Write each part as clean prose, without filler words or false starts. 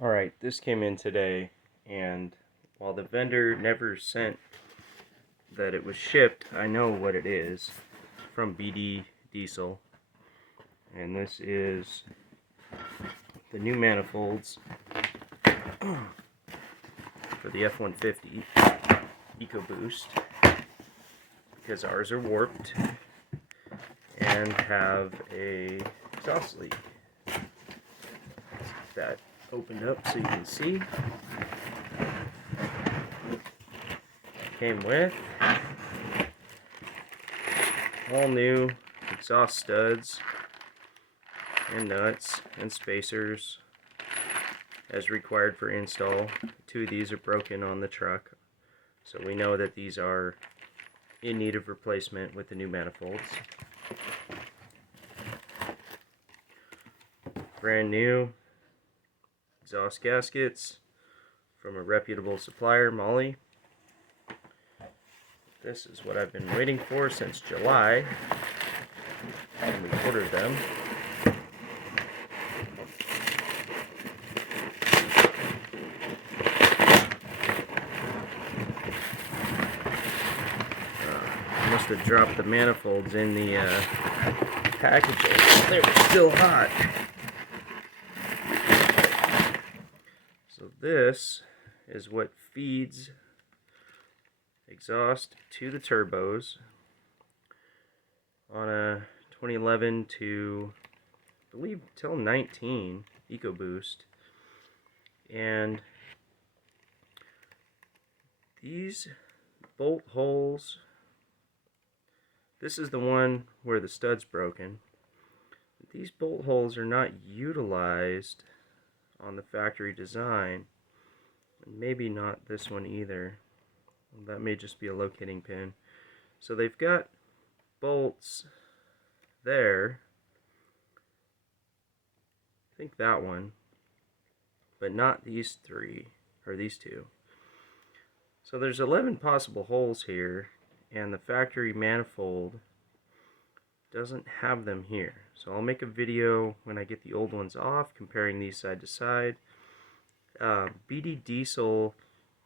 Alright, this came in today, and while the vendor never sent that it was shipped, I know what it is from BD Diesel. And this is the new manifolds for the F-150 Ecoboost, because ours are warped and have a exhaust leak. That opened up so you can see. Came with all new exhaust studs and nuts and spacers as required for install. Two of these are broken on the truck, so we know that these are in need of replacement with the new manifolds. Brand new exhaust gaskets from a reputable supplier, Molly. This is what I've been waiting for since July when we ordered them. I must have dropped the manifolds in the packages. They were still hot. So this is what feeds exhaust to the turbos on a 2011 to, I believe, till 19 Ecoboost. And these bolt holes, this is the one where the stud's broken. These bolt holes are not utilized on the factory design, and maybe not this one either. That may just be a locating pin. So they've got bolts there, I think that one, but not these three, or these two. So there's 11 possible holes here, and the factory manifold doesn't have them here. So I'll make a video when I get the old ones off, comparing these side to side. BD Diesel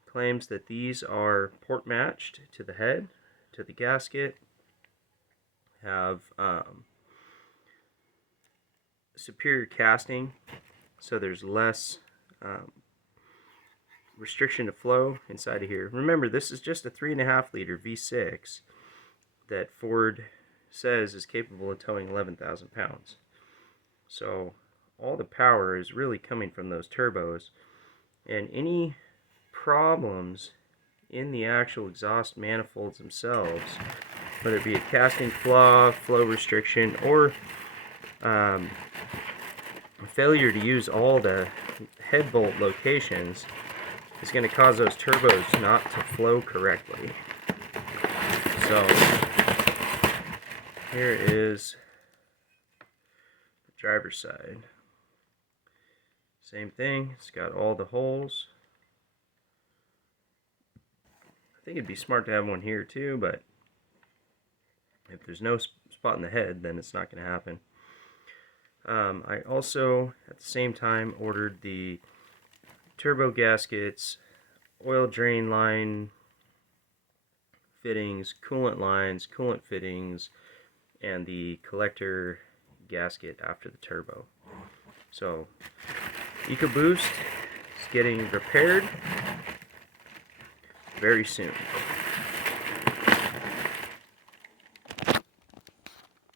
claims that these are port matched to the head, to the gasket, have superior casting, so there's less restriction to flow inside of here. Remember, this is just a 3.5 liter V6 that Ford says is capable of towing 11,000 pounds. So all the power is really coming from those turbos, and any problems in the actual exhaust manifolds themselves, whether it be a casting flaw, flow restriction, or failure to use all the head bolt locations, is going to cause those turbos not to flow correctly. So here is the driver's side. Same thing, it's got all the holes. I think it'd be smart to have one here too, but if there's no spot in the head, then it's not going to happen. I also, at the same time, ordered the turbo gaskets, oil drain line fittings, coolant lines, coolant fittings, and the collector gasket after the turbo. So Ecoboost is getting repaired very soon.